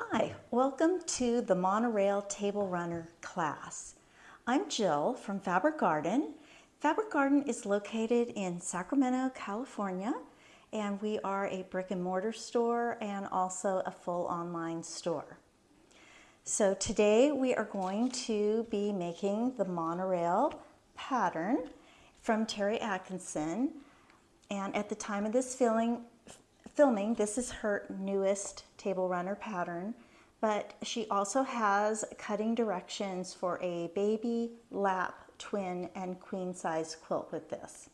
Hi, welcome to the Monorail Table Runner class. I'm Jill from Fabric Garden. Fabric Garden is located in Sacramento, California, and we are a brick and mortar store and also a full online store. So today we are going to be making the Monorail pattern from Terry Atkinson, and at the time of this filming, this is her newest table runner pattern, but she also has cutting directions for a baby, lap, twin, and queen size quilt with this.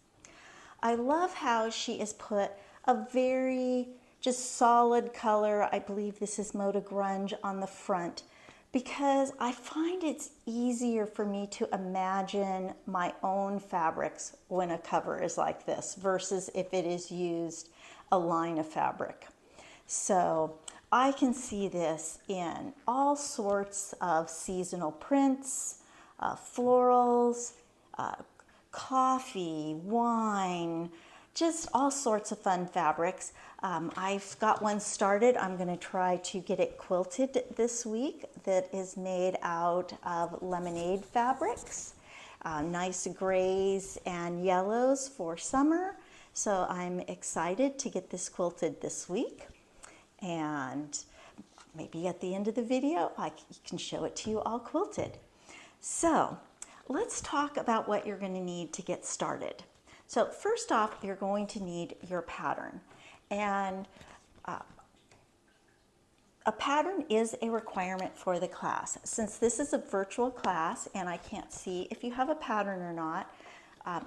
I love how she has put a very just solid color. I believe this is Moda Grunge on the front, because I find it's easier for me to imagine my own fabrics when a cover is like this versus if it is used a line of fabric. So I can see this in all sorts of seasonal prints, florals, coffee, wine, just all sorts of fun fabrics. I've got one started. I'm going to try to get it quilted this week that is made out of lemonade fabrics, nice grays and yellows for summer. So I'm excited to get this quilted this week, and maybe at the end of the video I can show it to you all quilted. So let's talk about what you're going to need to get started. So first off, you're going to need your pattern, and a pattern is a requirement for the class. Since this is a virtual class and I can't see if you have a pattern or not,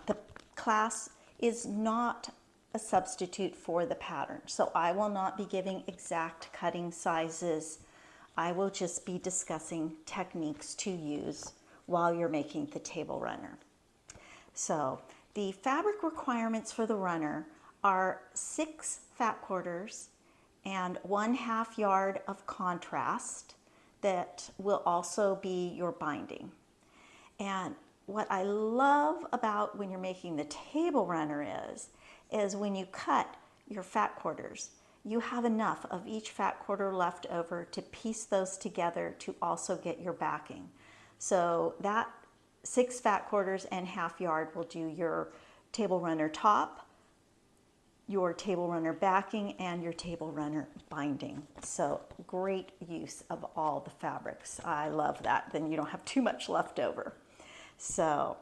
the class is not a substitute for the pattern. So I will not be giving exact cutting sizes. I will just be discussing techniques to use while you're making the table runner. So the fabric requirements for the runner are 6 fat quarters and 1/2 yard of contrast that will also be your binding. And what I love about when you're making the table runner is when you cut your fat quarters, you have enough of each fat quarter left over to piece those together to also get your backing. So that 6 fat quarters and 1/2 yard will do your table runner top, your table runner backing, and your table runner binding. So great use of all the fabrics. I love that. Then you don't have too much left over. So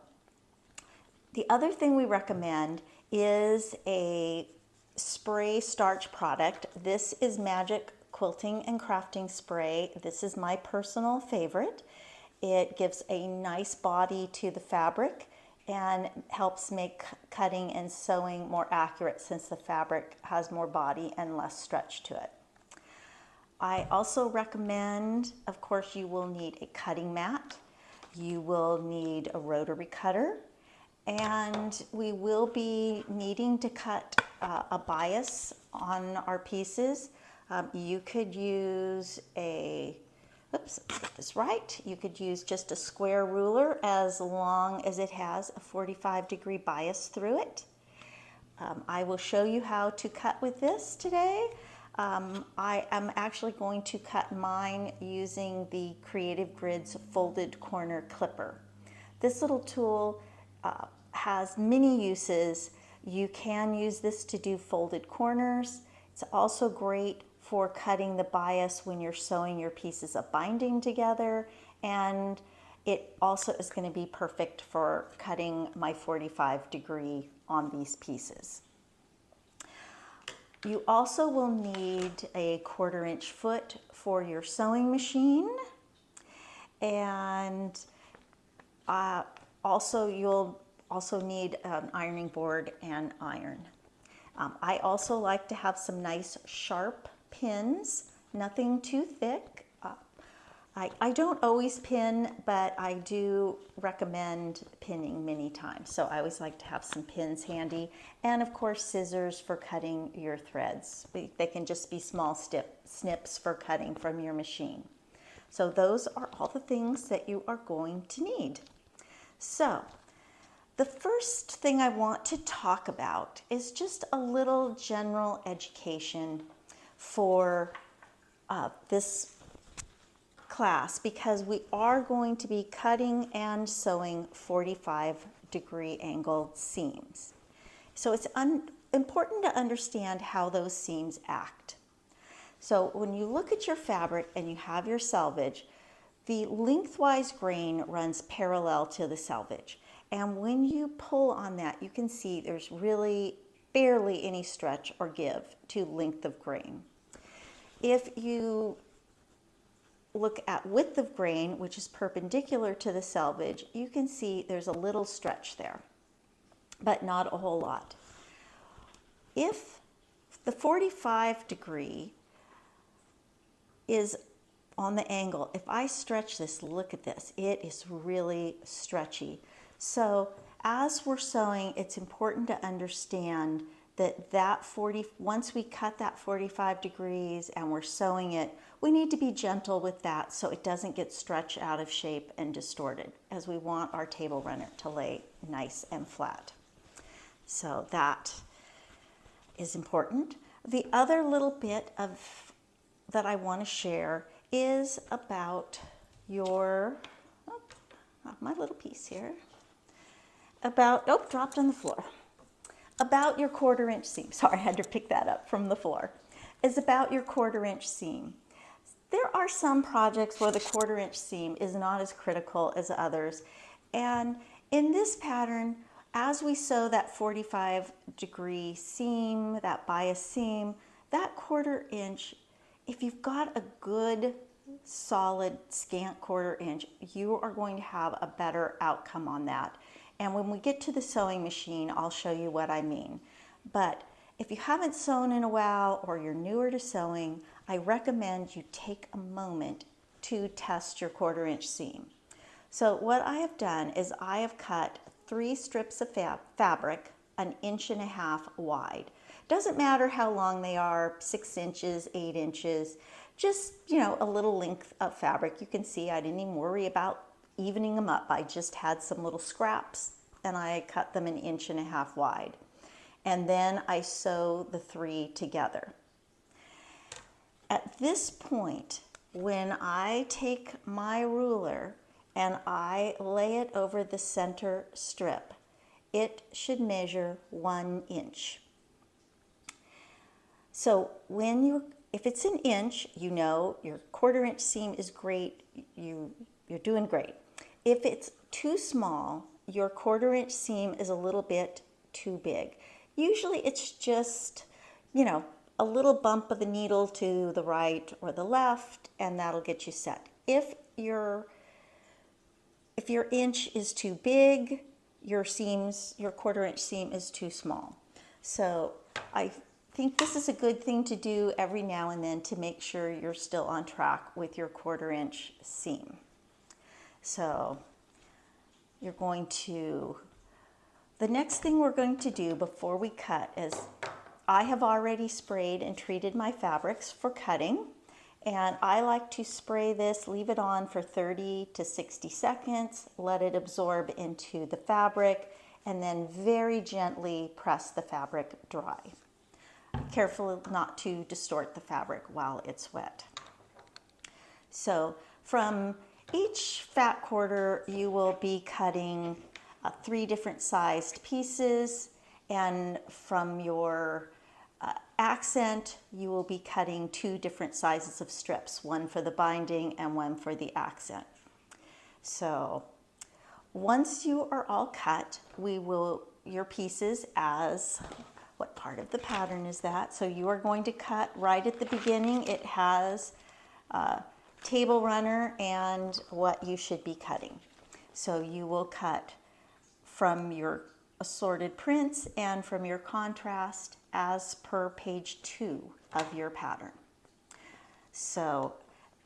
the other thing we recommend is a spray starch product. This is Magic Quilting and Crafting Spray. This is my personal favorite. It gives a nice body to the fabric and helps make cutting and sewing more accurate since the fabric has more body and less stretch to it. I also recommend, of course, you will need a cutting mat. You will need a rotary cutter, and we will be needing to cut a bias on our pieces. You could use let's get this right. You could use just a square ruler as long as it has a 45-degree bias through it. I will show you how to cut with this today. I am actually going to cut mine using the Creative Grids folded corner clipper. This little tool has many uses. You can use this to do folded corners. It's also great for cutting the bias when you're sewing your pieces of binding together, and it also is going to be perfect for cutting my 45-degree on these pieces. You also will need a 1/4-inch foot for your sewing machine, and you'll also need an ironing board and iron. I also like to have some nice sharp pins, nothing too thick. I don't always pin, but I do recommend pinning many times. So I always like to have some pins handy, and of course scissors for cutting your threads. They can just be small snips for cutting from your machine. So those are all the things that you are going to need. So the first thing I want to talk about is just a little general education for this class because we are going to be cutting and sewing 45-degree angled seams. So it's important to understand how those seams act. So when you look at your fabric and you have your selvage, the lengthwise grain runs parallel to the selvage. And when you pull on that, you can see there's really barely any stretch or give to length of grain. If you look at width of grain, which is perpendicular to the selvage, you can see there's a little stretch there, but not a whole lot. If the 45 degree is on the angle, if I stretch this, look at this, it is really stretchy. So as we're sewing, it's important to understand that once we cut that 45 degrees and we're sewing it, we need to be gentle with that so it doesn't get stretched out of shape and distorted, as we want our table runner to lay nice and flat. So that is important. The other little bit that I want to share is about my little piece here, dropped on the floor, about your 1/4 inch seam. Sorry, I had to pick that up from the floor. Is about your 1/4 inch seam. There are some projects where the 1/4 inch seam is not as critical as others. And in this pattern, as we sew that 45 degree seam, that bias seam, that 1/4 inch, if you've got a good solid scant 1/4 inch, you are going to have a better outcome on that. And when we get to the sewing machine, I'll show you what I mean. But if you haven't sewn in a while or you're newer to sewing, I recommend you take a moment to test your 1/4 inch seam. So what I have done is I have cut 3 strips of fabric 1.5 inches wide. Doesn't matter how long they are, 6 inches, 8 inches, just, a little length of fabric. You can see I didn't even worry about evening them up. I just had some little scraps and I cut them 1.5 inches wide. And then I sew the 3 together. At this point, when I take my ruler and I lay it over the center strip, it should measure 1 inch. So if it's 1 inch, your 1/4 inch seam is great, you're doing great. If it's too small, your 1/4 inch seam is a little bit too big. Usually it's just, a little bump of the needle to the right or the left, and that'll get you set. If your inch is too big, your 1/4 inch seam is too small. So I think this is a good thing to do every now and then to make sure you're still on track with your 1/4 inch seam. So the next thing we're going to do before we cut is I have already sprayed and treated my fabrics for cutting, and I like to spray this, leave it on for 30 to 60 seconds, let it absorb into the fabric, and then very gently press the fabric dry. Careful not to distort the fabric while it's wet. So from each fat 1/4, you will be cutting 3 different sized pieces, and from your accent, you will be cutting 2 different sizes of strips, one for the binding and one for the accent. So once you are all cut, your pieces as, what part of the pattern is that? So you are going to cut right at the beginning. It has table runner and what you should be cutting. So you will cut from your assorted prints and from your contrast as per page 2 of your pattern. So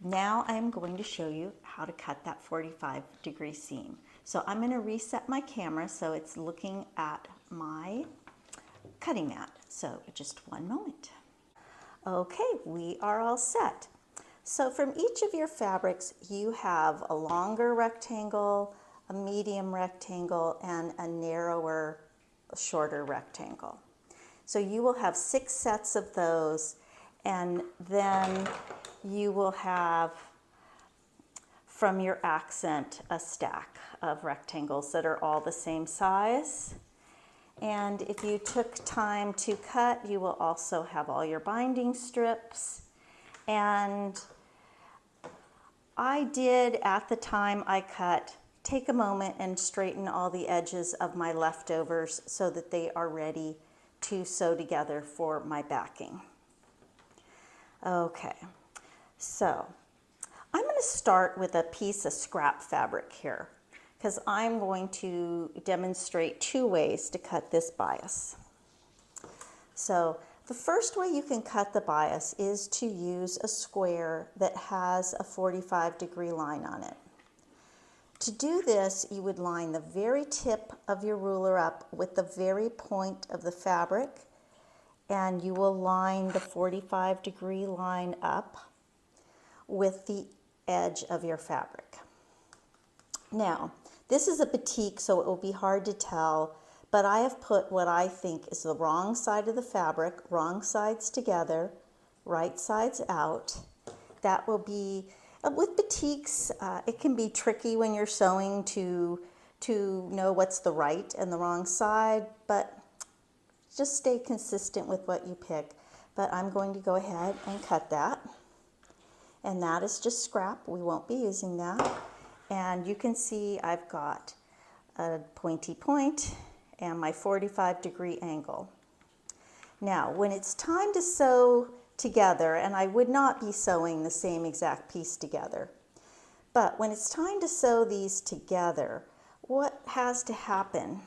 now I'm going to show you how to cut that 45 degree seam. So I'm going to reset my camera so it's looking at my cutting mat. So just one moment. Okay, we are all set. So from each of your fabrics, you have a longer rectangle, a medium rectangle, and a narrower, shorter rectangle. So you will have 6 sets of those, and then you will have from your accent a stack of rectangles that are all the same size. And if you took time to cut, you will also have all your binding strips. And I did, at the time I cut, take a moment and straighten all the edges of my leftovers so that they are ready to sew together for my backing. Okay, so I'm going to start with a piece of scrap fabric here, because I'm going to demonstrate 2 ways to cut this bias. So the first way you can cut the bias is to use a square that has a 45-degree line on it. To do this, you would line the very tip of your ruler up with the very point of the fabric, and you will line the 45-degree line up with the edge of your fabric. Now, this is a batik, so it will be hard to tell, but I have put what I think is the wrong side of the fabric, wrong sides together, right sides out. That will be, with batiks, it can be tricky when you're sewing to know what's the right and the wrong side, but just stay consistent with what you pick. But I'm going to go ahead and cut that. And that is just scrap. We won't be using that. And you can see I've got a pointy point and my 45-degree angle. Now, when it's time to sew together, and I would not be sewing the same exact piece together, but when it's time to sew these together, what has to happen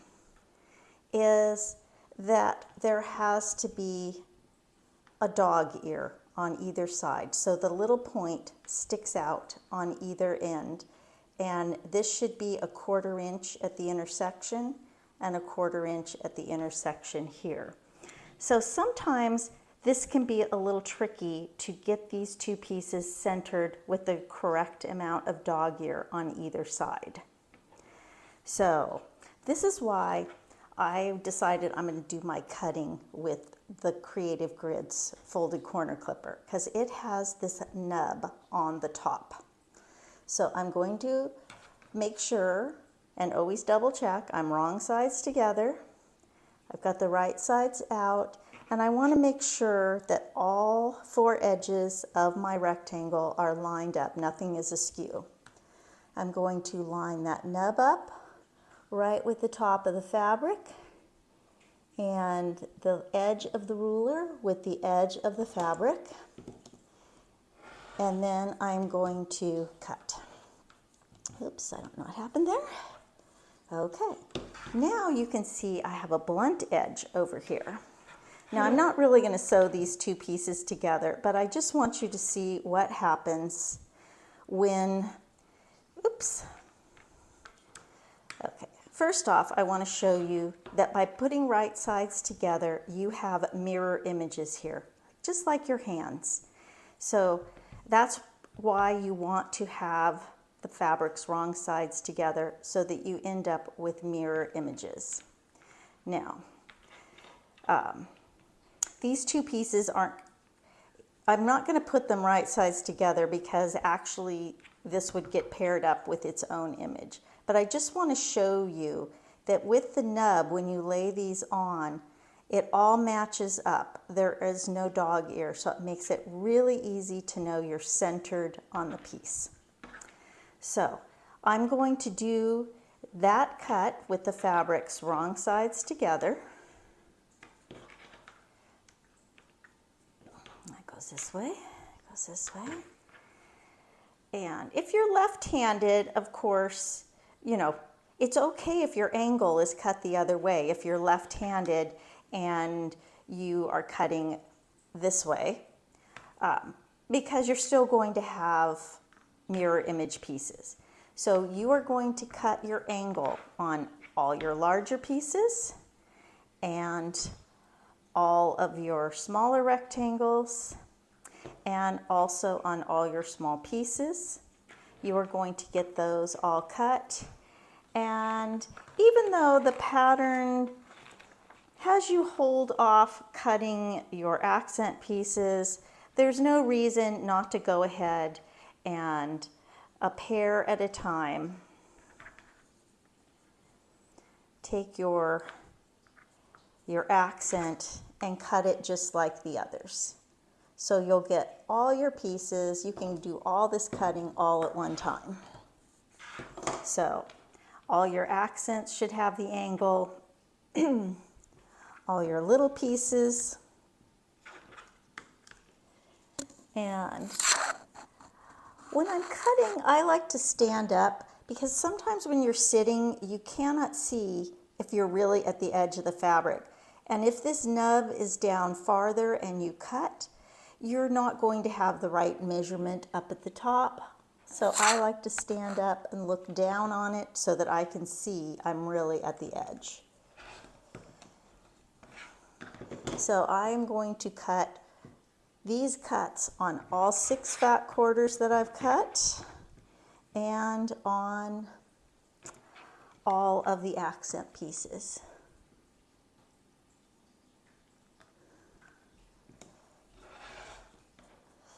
is that there has to be a dog ear on either side. So the little point sticks out on either end, and this should be a 1/4 inch at the intersection and a 1/4 inch at the intersection here. So sometimes this can be a little tricky to get these 2 pieces centered with the correct amount of dog ear on either side. So this is why I decided I'm going to do my cutting with the Creative Grids folded corner clipper, because it has this nub on the top. So I'm going to make sure, and always double check, I'm wrong sides together. I've got the right sides out, and I want to make sure that all 4 edges of my rectangle are lined up. Nothing is askew. I'm going to line that nub up right with the top of the fabric and the edge of the ruler with the edge of the fabric. And then I'm going to cut. Oops, I don't know what happened there. Okay, now you can see I have a blunt edge over here. Now I'm not really going to sew these 2 pieces together, but I just want you to see what happens when, oops. Okay, first off, I want to show you that by putting right sides together, you have mirror images here, just like your hands. So that's why you want to have the fabric's wrong sides together, so that you end up with mirror images. Now, these 2 pieces aren't, I'm not going to put them right sides together, because actually this would get paired up with its own image. But I just want to show you that with the nub, when you lay these on, it all matches up. There is no dog ear, so it makes it really easy to know you're centered on the piece. So I'm going to do that cut with the fabric's wrong sides together. That goes this way, it goes this way. And if you're left-handed, of course, you know, it's okay if your angle is cut the other way. If you're left-handed and you are cutting this way, because you're still going to have mirror image pieces. So you are going to cut your angle on all your larger pieces and all of your smaller rectangles, and also on all your small pieces. You are going to get those all cut. And even though the pattern has you hold off cutting your accent pieces, there's no reason not to go ahead and a pair at a time. Take your accent and cut it just like the others. So you'll get all your pieces. You can do all this cutting all at one time. So all your accents should have the angle, all your little pieces. And when I'm cutting, I like to stand up because sometimes when you're sitting, you cannot see if you're really at the edge of the fabric. And if this nub is down farther and you cut, you're not going to have the right measurement up at the top. So I like to stand up and look down on it so that I can see I'm really at the edge. So I'm going to cut these cuts on all 6 fat quarters that I've cut and on all of the accent pieces.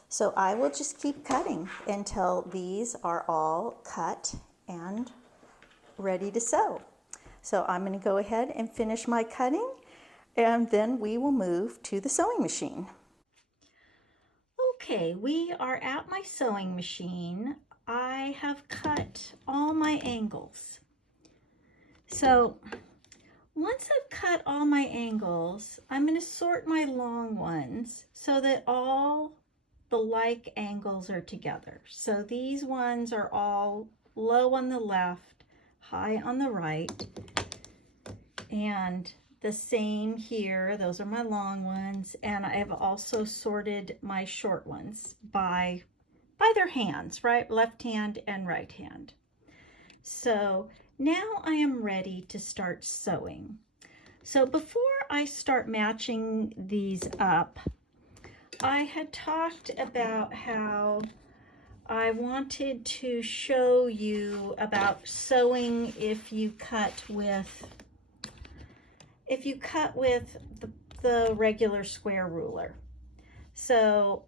So I will just keep cutting until these are all cut and ready to sew. So I'm going to go ahead and finish my cutting, and then we will move to the sewing machine. Okay, we are at my sewing machine. I have cut all my angles. So once I've cut all my angles, I'm going to sort my long ones so that all the like angles are together. So these ones are all low on the left, high on the right, and the same here. Those are my long ones, and I have also sorted my short ones by their hands, right? Left hand and right hand. So now I am ready to start sewing. So before I start matching these up, I had talked about how I wanted to show you about sewing if you cut with the regular square ruler. So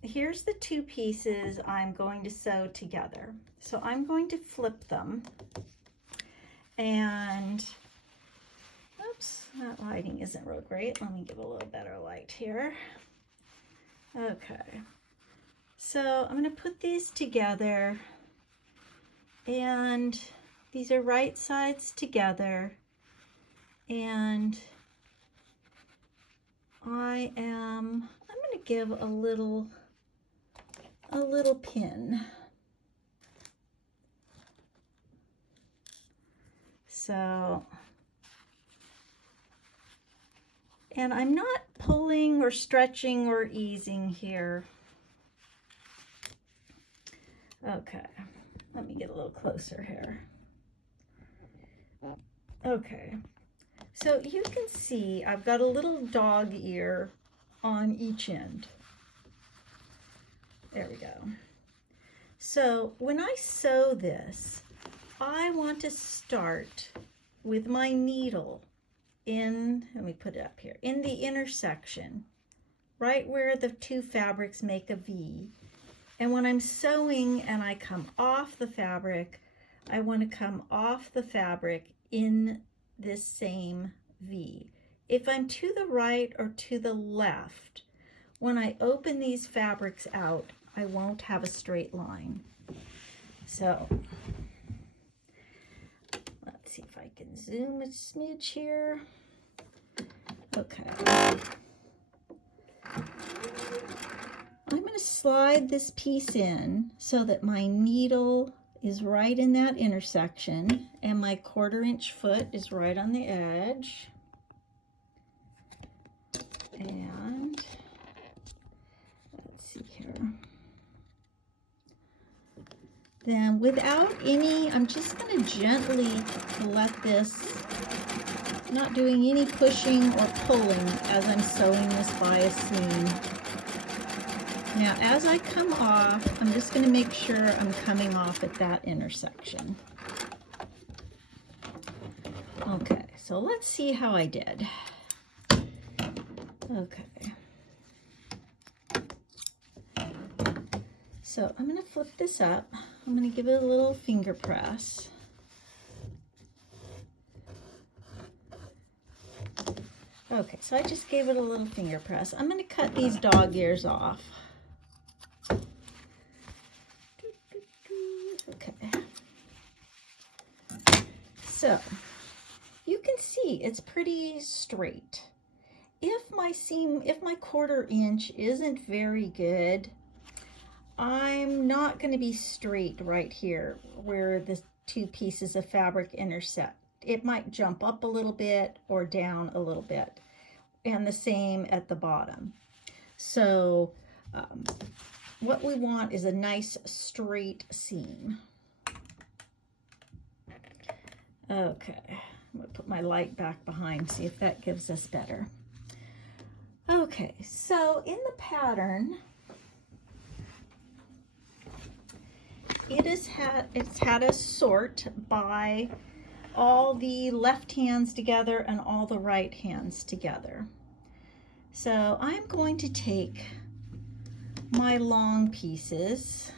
here's the 2 pieces I'm going to sew together. So I'm going to flip them, and oops, that lighting isn't real great. Let me give a little better light here. Okay, so I'm going to put these together, and these are right sides together, and I'm going to give a little pin. So, and I'm not pulling or stretching or easing here. Okay, let me get a little closer here. Okay, so you can see I've got a little dog ear on each end. There we go. So when I sew this, I want to start with my needle let me put it up here, in the intersection, right where the 2 fabrics make a V. And when I'm sewing and I come off the fabric, I want to come off the fabric in this same V. If I'm to the right or to the left, when I open these fabrics out, I won't have a straight line. So let's see if I can zoom a smidge here. Okay. I'm going to slide this piece in so that my needle is right in that intersection and my 1/4 inch foot is right on the edge. And let's see here. Then without any, I'm just going to gently let this, not doing any pushing or pulling as I'm sewing this by a seam. Now as I come off, I'm just going to make sure I'm coming off at that intersection. Okay, so let's see how I did. Okay. So I'm going to flip this up. I'm going to give it a little finger press. Okay, so I just gave it a little finger press. I'm going to cut these dog ears off. Okay. So, you can see it's pretty straight. If my 1/4 inch isn't very good, I'm not going to be straight right here where the two pieces of fabric intersect. It might jump up a little bit or down a little bit, and the same at the bottom. So what we want is a nice straight seam. Okay, I'm going to put my light back behind, see if that gives us better. Okay, so in the pattern, it's had us sort by all the left hands together and all the right hands together. So I'm going to take my long pieces,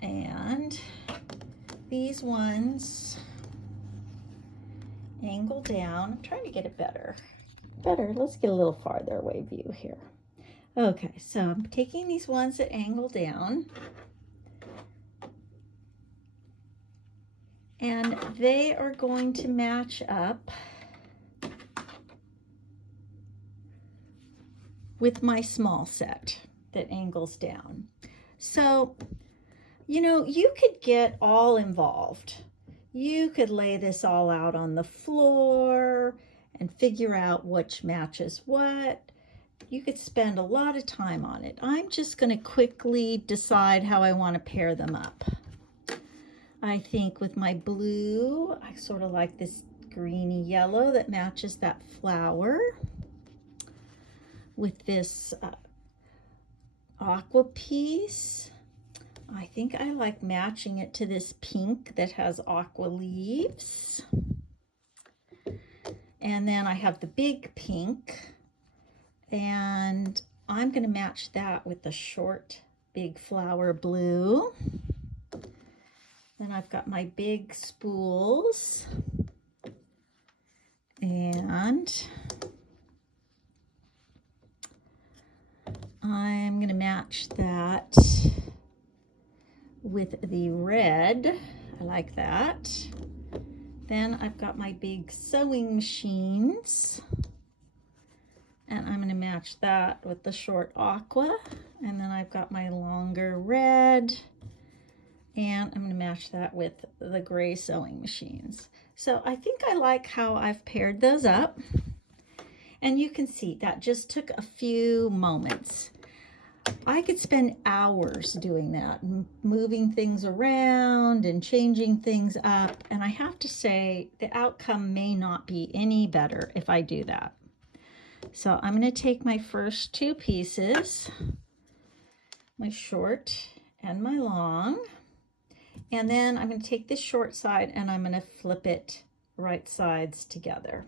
and these ones angle down. I'm trying to get it better. Let's get a little farther away view here. Okay, so I'm taking these ones that angle down, and they are going to match up with my small set that angles down. So, you know, you could get all involved. You could lay this all out on the floor and figure out which matches what. You could spend a lot of time on it. I'm just going to quickly decide how I want to pair them up. I think with my blue, I sort of like this greeny yellow that matches that flower. With this aqua piece, I think I like matching it to this pink that has aqua leaves. And then I have the big pink, and I'm going to match that with the short big flower blue. Then I've got my big spools, and I'm going to match that with the red. I like that. Then I've got my big sewing machines, and I'm going to match that with the short aqua. And then I've got my longer red, and I'm going to match that with the gray sewing machines. So I think I like how I've paired those up. And you can see that just took a few moments. I could spend hours doing that, moving things around and changing things up. And I have to say, the outcome may not be any better if I do that. So I'm going to take my first two pieces, my short and my long, and then I'm going to take this short side and I'm going to flip it right sides together.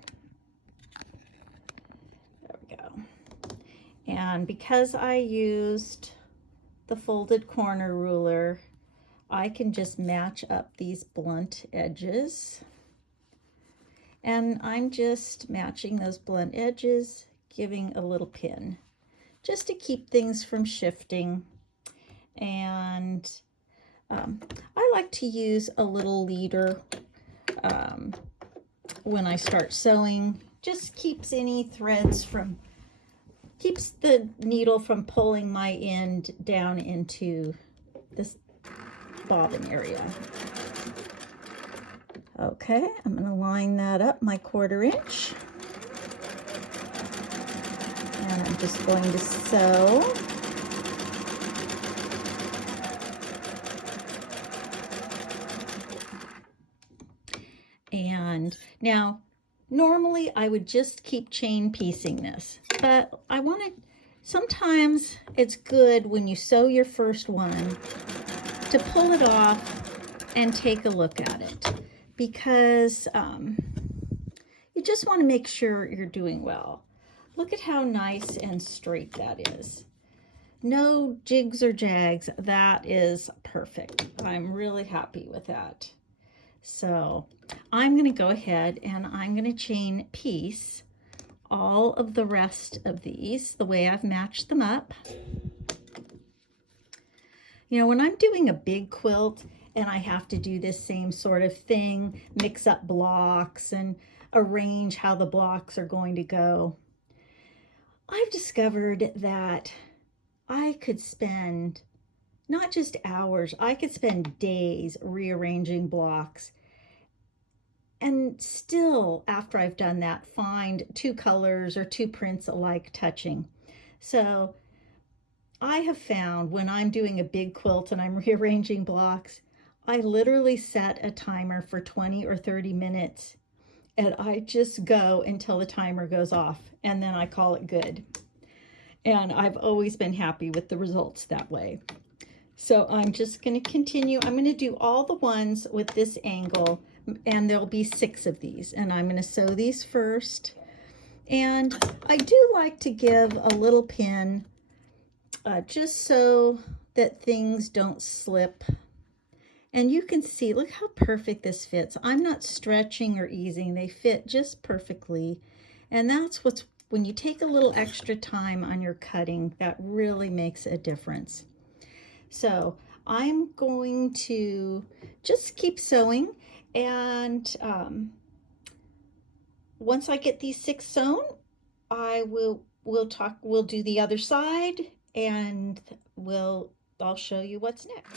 And because I used the folded corner ruler, I can just match up these blunt edges. And I'm just matching those blunt edges, giving a little pin, just to keep things from shifting. And I like to use a little leader when I start sewing. Just keeps any threads from keeps the needle from pulling my end down into this bobbin area. Okay, I'm going to line that up my 1/4 inch. And I'm just going to sew. And now, normally I would just keep chain piecing this, but I want to, sometimes it's good when you sew your first one to pull it off and take a look at it, because you just want to make sure you're doing well. Look at how nice and straight that is. No jigs or jags. That is perfect. I'm really happy with that. So I'm going to go ahead and I'm going to chain piece all of the rest of these the way I've matched them up. You know, when I'm doing a big quilt and I have to do this same sort of thing, mix up blocks and arrange how the blocks are going to go, I've discovered that I could spend not just hours, I could spend days rearranging blocks and still, after I've done that, find two colors or two prints alike touching. So I have found when I'm doing a big quilt and I'm rearranging blocks, I literally set a timer for 20 or 30 minutes and I just go until the timer goes off and then I call it good. And I've always been happy with the results that way. So I'm just going to continue. I'm going to do all the ones with this angle, and there'll be 6 of these. And I'm going to sew these first. And I do like to give a little pin just so that things don't slip. And you can see, look how perfect this fits. I'm not stretching or easing. They fit just perfectly. And that's what's, when you take a little extra time on your cutting, that really makes a difference. So I'm going to just keep sewing, and once I get these 6 sewn, we'll do the other side, and I'll show you what's next.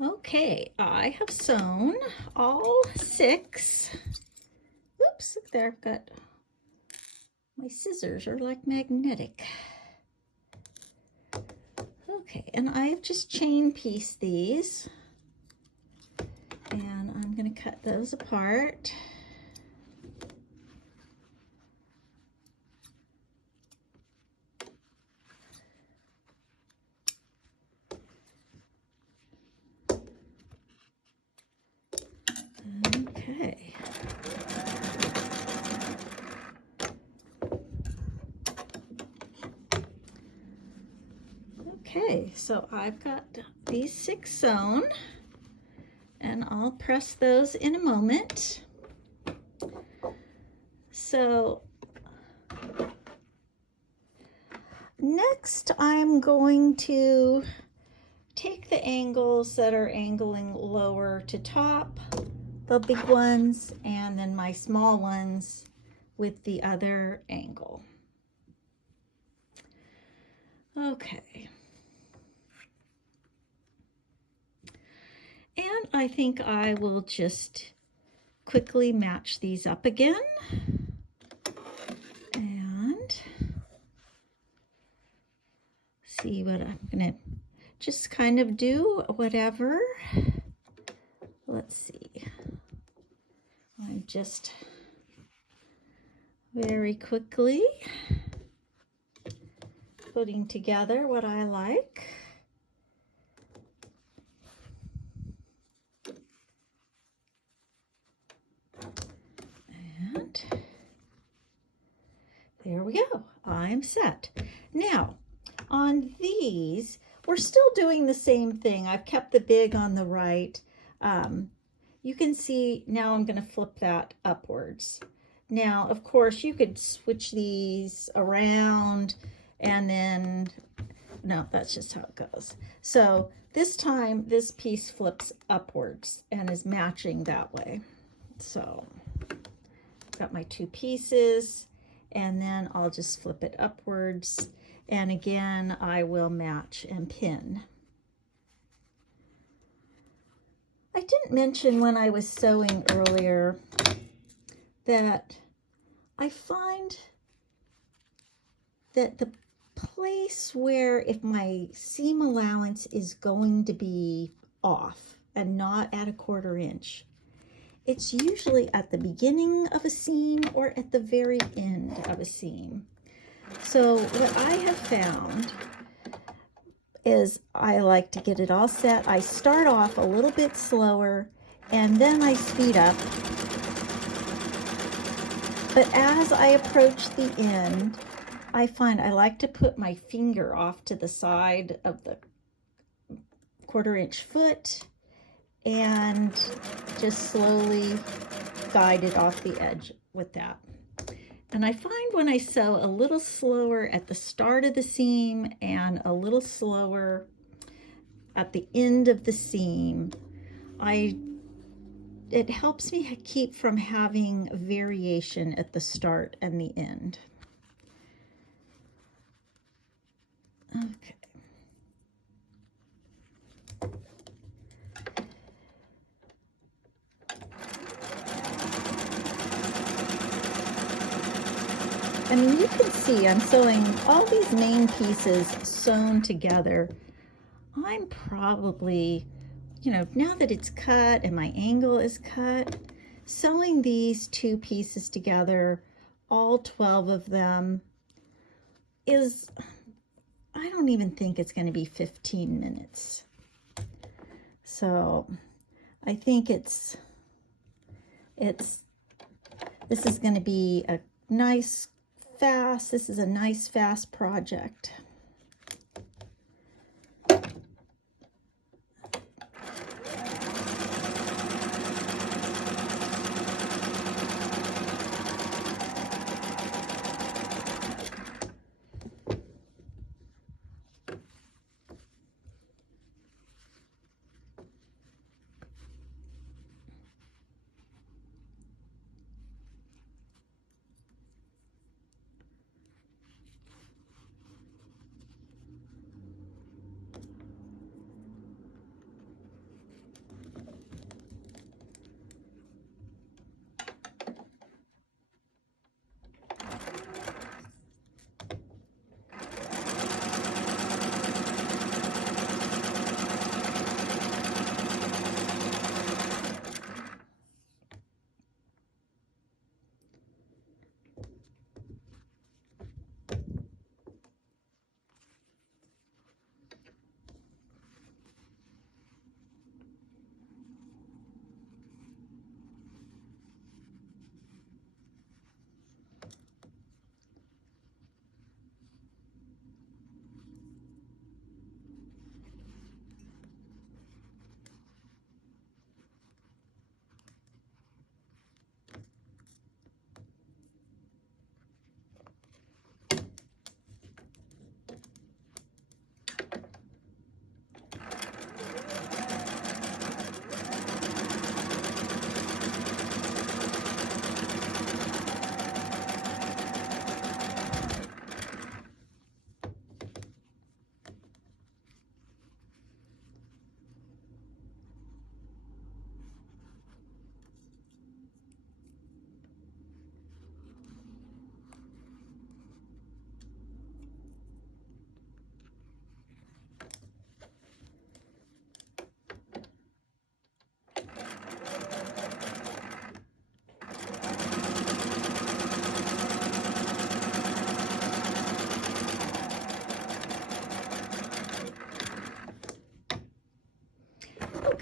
Okay, I have sewn all 6. Oops, look there, I've got, my scissors are like magnetic. Okay, and I've just chain pieced these, and I'm going to cut those apart. Okay. Okay, so I've got these 6 sewn, and I'll press those in a moment. So next I'm going to take the angles that are angling lower to top, the big ones, and then my small ones with the other angle. Okay. And I think I will just quickly match these up again. And see what I'm gonna just kind of do whatever. Let's see. I'm just very quickly putting together what I like. And there we go. I'm set. Now, on these, we're still doing the same thing. I've kept the big on the right. You can see now I'm going to flip that upwards. Now, of course, you could switch these around and then, no, that's just how it goes. So this time, this piece flips upwards and is matching that way. So got my two pieces, and then I'll just flip it upwards. And again, I will match and pin. I didn't mention when I was sewing earlier that I find that the place where if my seam allowance is going to be off and not at a 1/4 inch, it's usually at the beginning of a seam or at the very end of a seam. So what I have found is I like to get it all set. I start off a little bit slower and then I speed up. But as I approach the end, I find I like to put my finger off to the side of the 1/4 inch foot and just slowly guide it off the edge with that. And I find when I sew a little slower at the start of the seam and a little slower at the end of the seam, it helps me keep from having variation at the start and the end. Okay. I mean, you can see I'm sewing all these main pieces sewn together. I'm probably, now that it's cut and my angle is cut, sewing these two pieces together, all 12 of them, is, I don't even think it's going to be 15 minutes. So I think this is going to be a nice, this is a nice, fast project.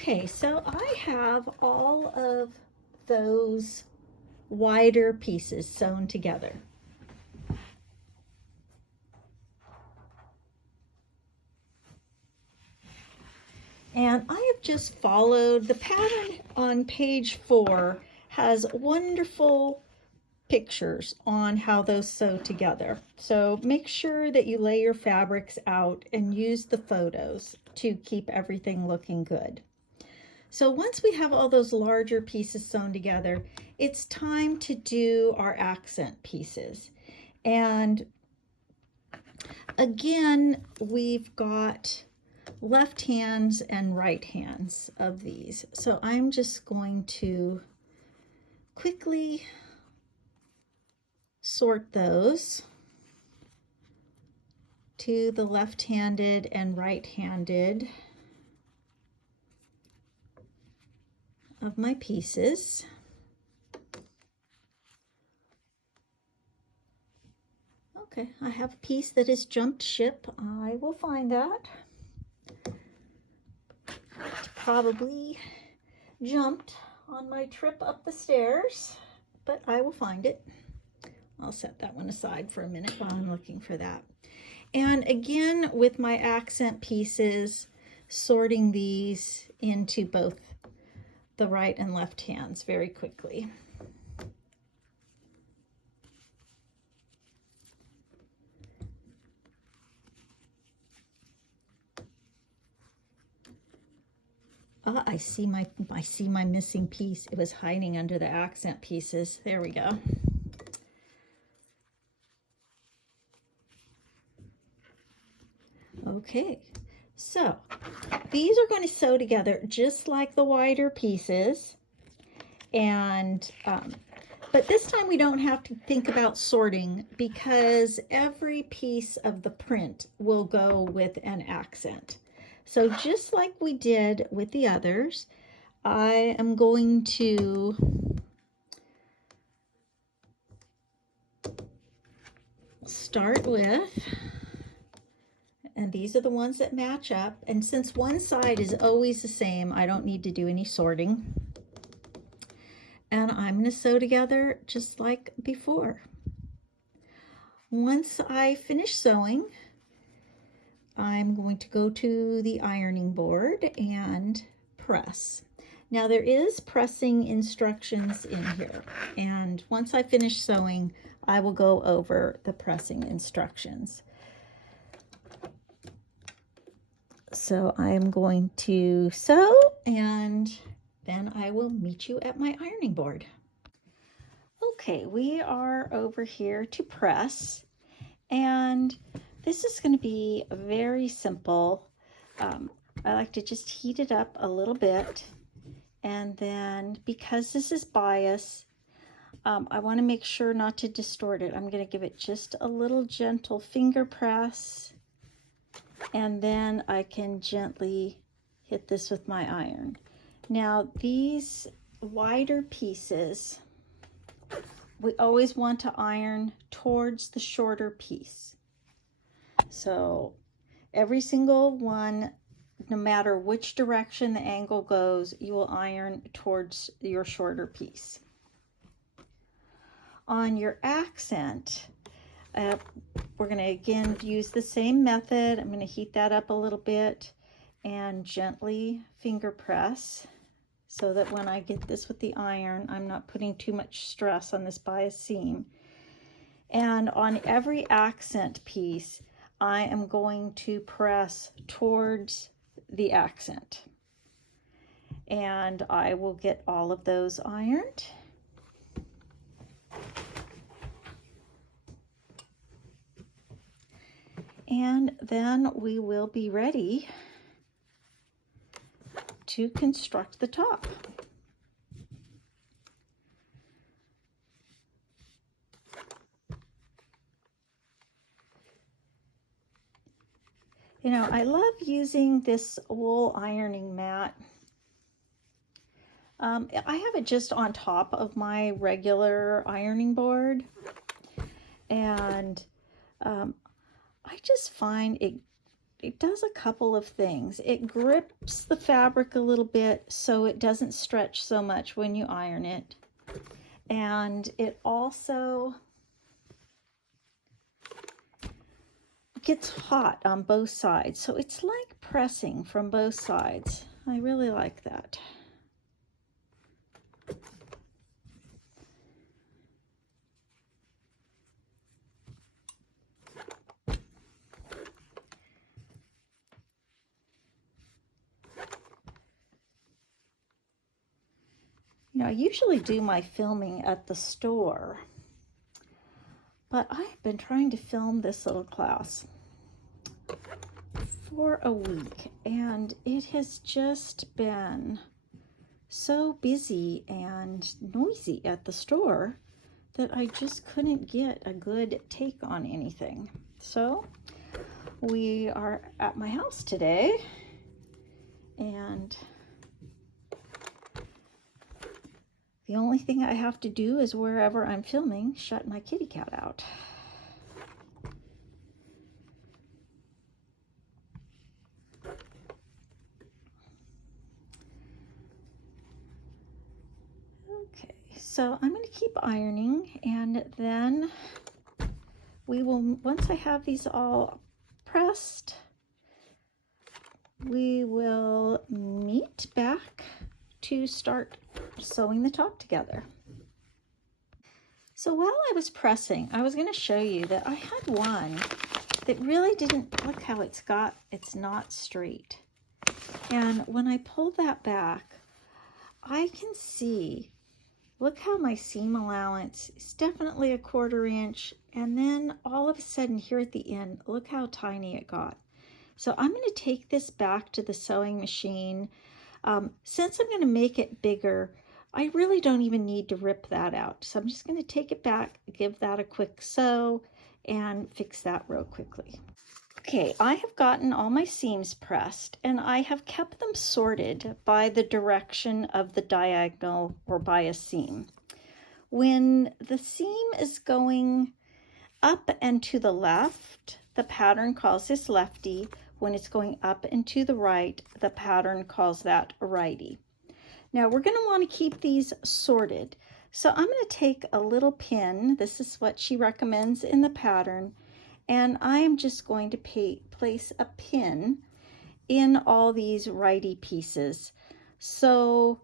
Okay, so I have all of those wider pieces sewn together. And I have just followed the pattern on page 4, has wonderful pictures on how those sew together. So make sure that you lay your fabrics out and use the photos to keep everything looking good. So once we have all those larger pieces sewn together, it's time to do our accent pieces. And again, we've got left hands and right hands of these. So I'm just going to quickly sort those to the left-handed and right-handed of my pieces. Okay, I have a piece that has jumped ship. I will find that. It's probably jumped on my trip up the stairs, but I will find it. I'll set that one aside for a minute while I'm looking for that. And again, with my accent pieces, sorting these into both the right and left hands very quickly. I see my missing piece. It was hiding under the accent pieces. There we go. Okay, so these are going to sew together just like the wider pieces, and but this time we don't have to think about sorting because every piece of the print will go with an accent. So just like we did with the others, I am going to start with, and these are the ones that match up, and since one side is always the same, I don't need to do any sorting. And I'm going to sew together just like before. Once I finish sewing, I'm going to go to the ironing board and press. Now there is pressing instructions in here, and once I finish sewing, I will go over the pressing instructions. So I am going to sew, and then I will meet you at my ironing board. Okay, we are over here to press, and this is going to be very simple. I like to just heat it up a little bit, and then because this is bias, I want to make sure not to distort it. I'm going to give it just a little gentle finger press, and then I can gently hit this with my iron. Now these wider pieces, we always want to iron towards the shorter piece. So every single one, no matter which direction the angle goes, you will iron towards your shorter piece. On your accent, we're going to again use the same method. I'm going to heat that up a little bit and gently finger press so that when I get this with the iron, I'm not putting too much stress on this bias seam. And on every accent piece, I am going to press towards the accent. And I will get all of those ironed. And then we will be ready to construct the top. You know, I love using this wool ironing mat. I have it just on top of my regular ironing board, and I just find it it does a couple of things. It grips the fabric a little bit so it doesn't stretch so much when you iron it. And it also gets hot on both sides. So it's like pressing from both sides. I really like that. You know, I usually do my filming at the store, but I've been trying to film this little class for a week, and it has just been so busy and noisy at the store that I just couldn't get a good take on anything. So we are at my house today, and the only thing I have to do is wherever I'm filming, shut my kitty cat out. Okay, so I'm going to keep ironing, and then we will, once I have these all pressed, we will meet back to start sewing the top together. So while I was pressing, I was going to show you that I had one that really didn't, look how it's not straight. And when I pull that back, I can see, look how my seam allowance is definitely a 1/4 inch. And then all of a sudden here at the end, look how tiny it got. So I'm going to take this back to the sewing machine. Since I'm going to make it bigger, I really don't even need to rip that out. So I'm just going to take it back, give that a quick sew, and fix that real quickly. Okay, I have gotten all my seams pressed, and I have kept them sorted by the direction of the diagonal or by a seam. When the seam is going up and to the left, the pattern calls this lefty. When it's going up and to the right, the pattern calls that righty. Now we're going to want to keep these sorted. So I'm going to take a little pin. This is what she recommends in the pattern. And I am just going to place a pin in all these righty pieces so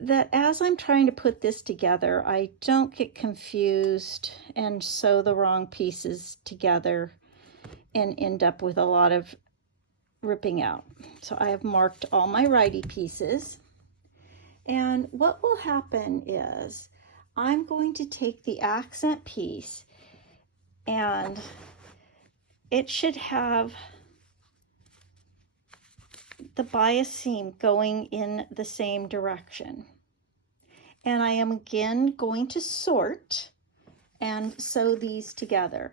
that as I'm trying to put this together, I don't get confused and sew the wrong pieces together and end up with a lot of ripping out. So I have marked all my righty pieces. And what will happen is I'm going to take the accent piece, and it should have the bias seam going in the same direction. And I am again going to sort and sew these together.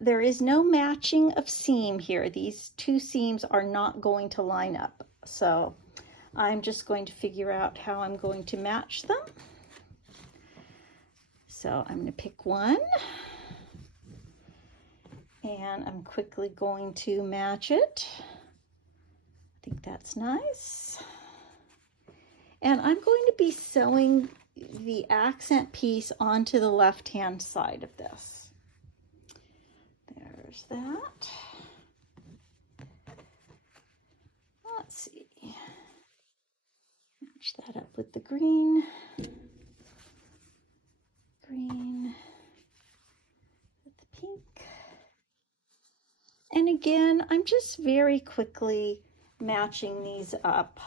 There is no matching of seam here. These two seams are not going to line up. So I'm just going to figure out how I'm going to match them. So I'm going to pick one, and I'm quickly going to match it. I think that's nice. And I'm going to be sewing the accent piece onto the left-hand side of this. There's that. Let's see. Match that up with the green. Green with the pink. And again, I'm just very quickly matching these up.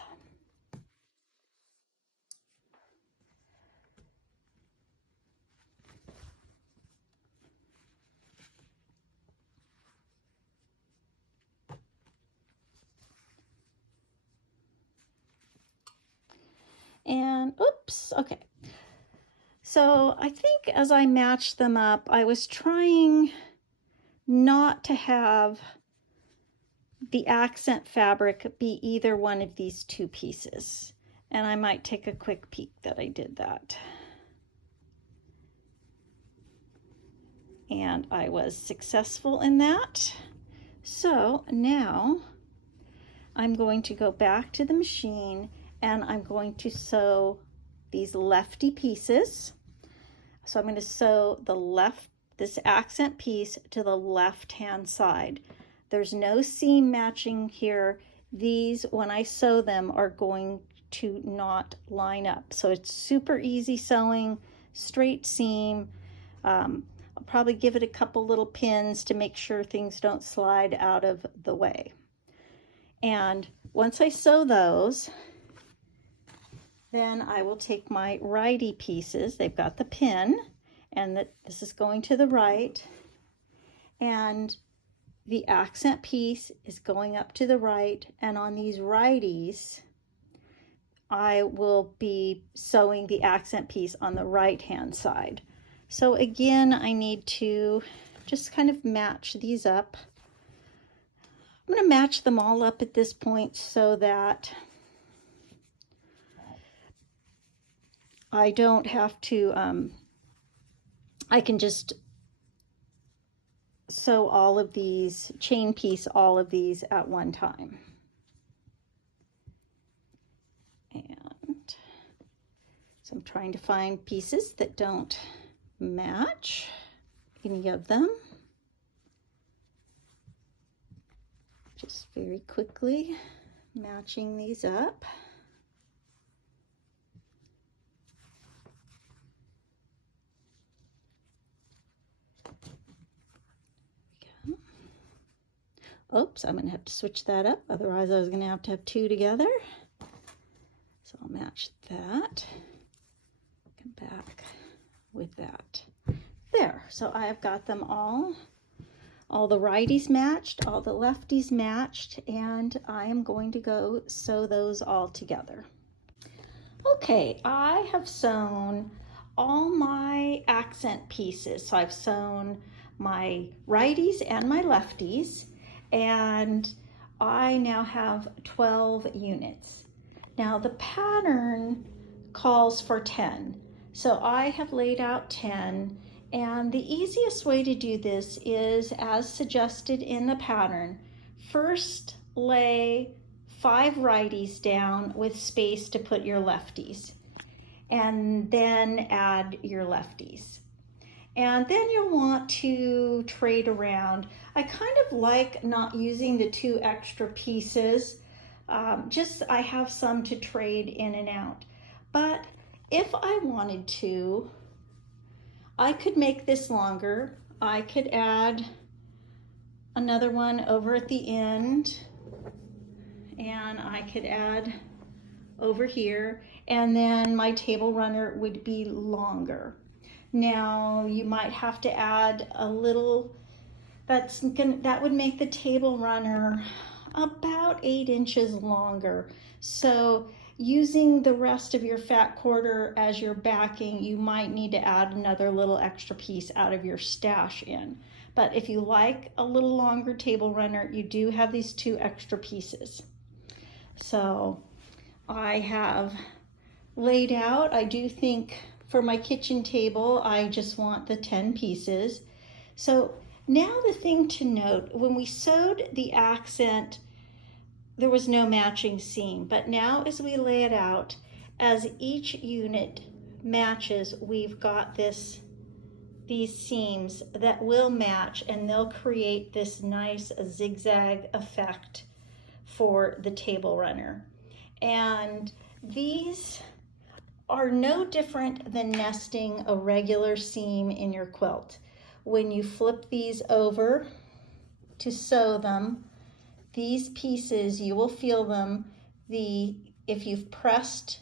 And oops, okay. So I think as I matched them up, I was trying not to have the accent fabric be either one of these two pieces. And I might take a quick peek that I did that. And I was successful in that. So now I'm going to go back to the machine and I'm going to sew these lefty pieces. So I'm going to sew this accent piece to the left hand side. There's no seam matching here. These, when I sew them, are going to not line up. So it's super easy sewing, straight seam. I'll probably give it a couple little pins to make sure things don't slide out of the way. And once I sew those, then I will take my righty pieces. They've got the pin, and this is going to the right, and the accent piece is going up to the right, and on these righties I will be sewing the accent piece on the right hand side. So again, I need to just kind of match these up. I'm going to match them all up at this point so that I don't have to, I can just sew all of these, chain piece all of these at one time. And so I'm trying to find pieces that don't match any of them. Just very quickly matching these up. Oops, I'm going to have to switch that up. Otherwise, I was going to have two together. So I'll match that. Come back with that. There. So I have got them all the righties matched, all the lefties matched, and I am going to go sew those all together. Okay, I have sewn all my accent pieces. So I've sewn my righties and my lefties, and I now have 12 units. Now the pattern calls for 10. So I have laid out 10, and the easiest way to do this is as suggested in the pattern. First, lay 5 righties down with space to put your lefties, and then add your lefties. And then you'll want to trade around. I kind of like not using the 2 extra pieces. I have some to trade in and out. But if I wanted to, I could make this longer. I could add another one over at the end, and I could add over here, and then my table runner would be longer. Now you might have to add a little, that would make the table runner about 8 inches longer. So using the rest of your fat quarter as your backing, you might need to add another little extra piece out of your stash in. But if you like a little longer table runner, you do have these 2 extra pieces. So I have laid out, I do think for my kitchen table, I just want the 10 pieces. So now the thing to note, when we sewed the accent, there was no matching seam, but now as we lay it out, as each unit matches, we've got these seams that will match, and they'll create this nice zigzag effect for the table runner. And these are no different than nesting a regular seam in your quilt. When you flip these over to sew them, these pieces, you will feel them. If you've pressed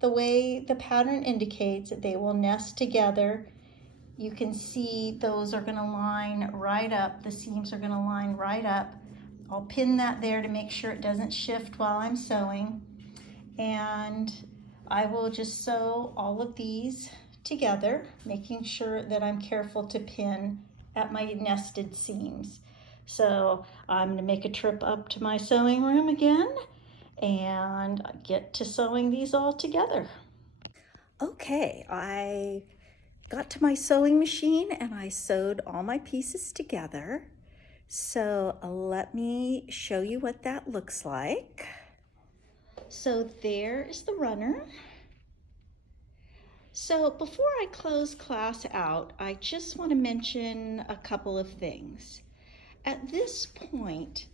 the way the pattern indicates, they will nest together. You can see those are going to line right up. The seams are going to line right up. I'll pin that there to make sure it doesn't shift while I'm sewing. And I will just sew all of these together, making sure that I'm careful to pin at my nested seams. So I'm going to make a trip up to my sewing room again and get to sewing these all together. Okay, I got to my sewing machine and I sewed all my pieces together. So let me show you what that looks like. So there is the runner. So before I close class out, I just want to mention a couple of things. At this point,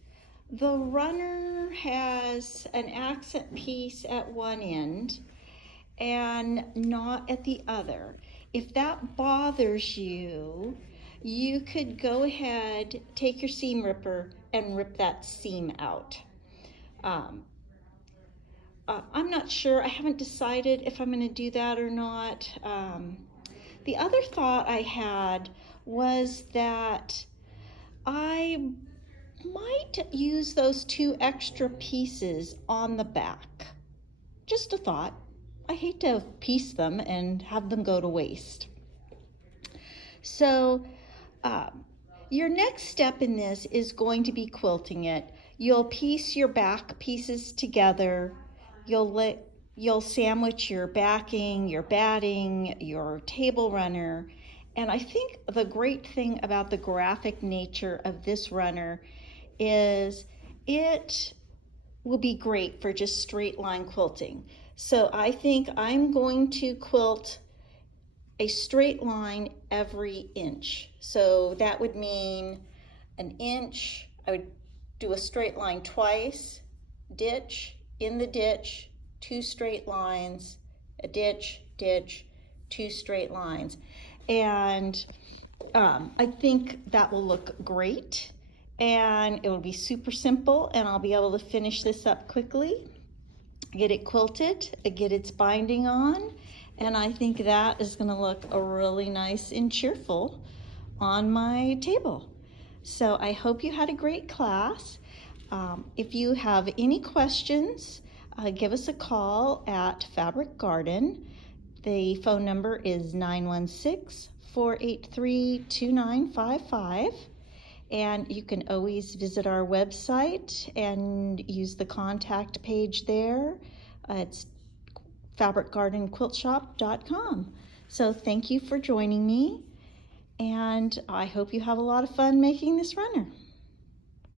the runner has an accent piece at one end and not at the other. If that bothers you, you could go ahead, take your seam ripper and rip that seam out. I'm not sure. I haven't decided if I'm going to do that or not. The other thought I had was that I might use those 2 extra pieces on the back. Just a thought. I hate to piece them and have them go to waste. So your next step in this is going to be quilting it. You'll piece your back pieces together. You'll sandwich your backing, your batting, your table runner. And I think the great thing about the graphic nature of this runner is it will be great for just straight line quilting. So I think I'm going to quilt a straight line every inch. So that would mean an inch. I would do a straight line twice, ditch, in the ditch, 2 straight lines, a ditch, ditch, 2 straight lines. And I think that will look great, and it will be super simple, and I'll be able to finish this up quickly, get it quilted, get its binding on, and I think that is going to look really nice and cheerful on my table. So I hope you had a great class. If you have any questions, give us a call at Fabric Garden. The phone number is 916-483-2955. And you can always visit our website and use the contact page there. It's fabricgardenquiltshop.com. So thank you for joining me, and I hope you have a lot of fun making this runner.